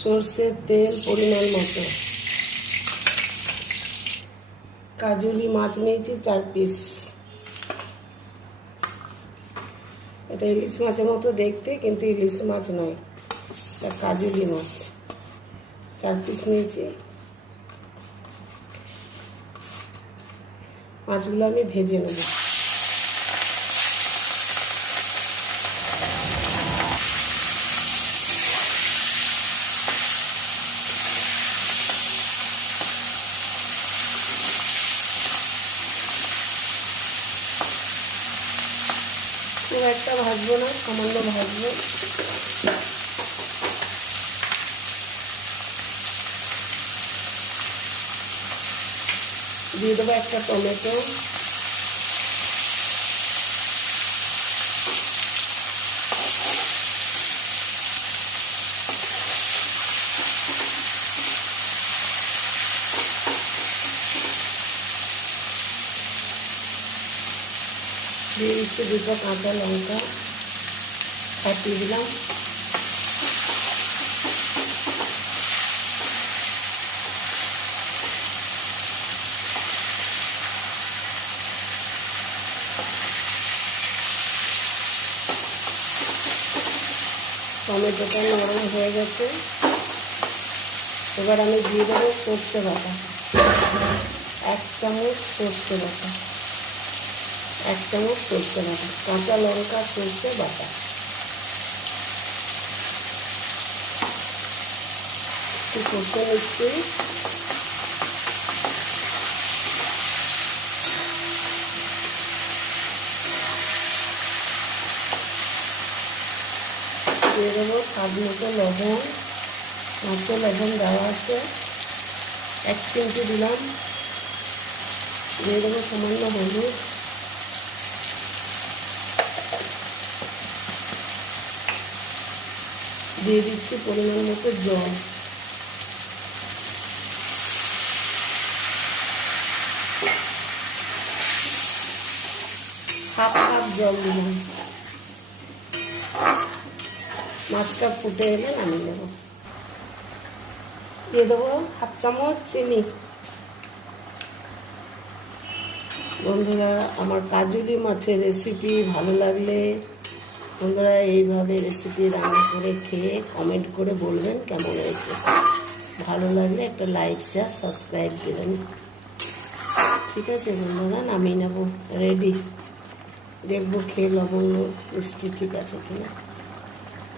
সরষের তেল পরিমাণ মতো, কাজলি মাছ নিয়েছি 4 পিস। এটা ইলিশ মাছের মতো দেখতে, কিন্তু ইলিশ মাছ নয়, এটা কাজলি মাছ। 4 পিস নিয়েছি। মাছগুলো আমি ভেজে নেব। খুব একটা ভাজবো না, সামান্য ভাজবো। দিয়ে দেবো একটা টমেটো, দিয়ে দিচ্ছি 2টা কাঁচা লঙ্কা কাটিয়ে দিলাম। টমেটোটা নরম হয়ে গেছে। এবার আমি দিয়ে দেবো সর্ষে বাটা, 1 চামচ সর্ষে বাটা, 1 চামচ সর্ষে বাটা, কাঁচা লঙ্কা সর্ষে বাটা। একটু কষে নিচ্ছি। দিয়ে দেবো স্বাদ মতো লবণ, মাছে লবণ দেওয়া আছে, 1 চিমটি দিলাম। দিয়ে দেবো সামান্য হলুদ, দিয়ে দিচ্ছি পরিমাণ মতো জল। হাফ জল দিলাম। মাছটা ফুটে এলে নামিয়ে নেব। দিয়ে দেবো 1/2 চামচ চিনি। বন্ধুরা, আমার কাজলি মাছের রেসিপি ভালো লাগলে বন্ধুরা এইভাবে রেসিপি রান্না করে খেয়ে কমেন্ট করে বলবেন কেমন হয়েছে। ভালো লাগলে একটা লাইক শেয়ার সাবস্ক্রাইব দেবেন। ঠিক আছে বন্ধুরা, নামিয়ে নেব। রেডি। দেখবো খেয়ে লবণ মিষ্টি ঠিক আছে কিনা।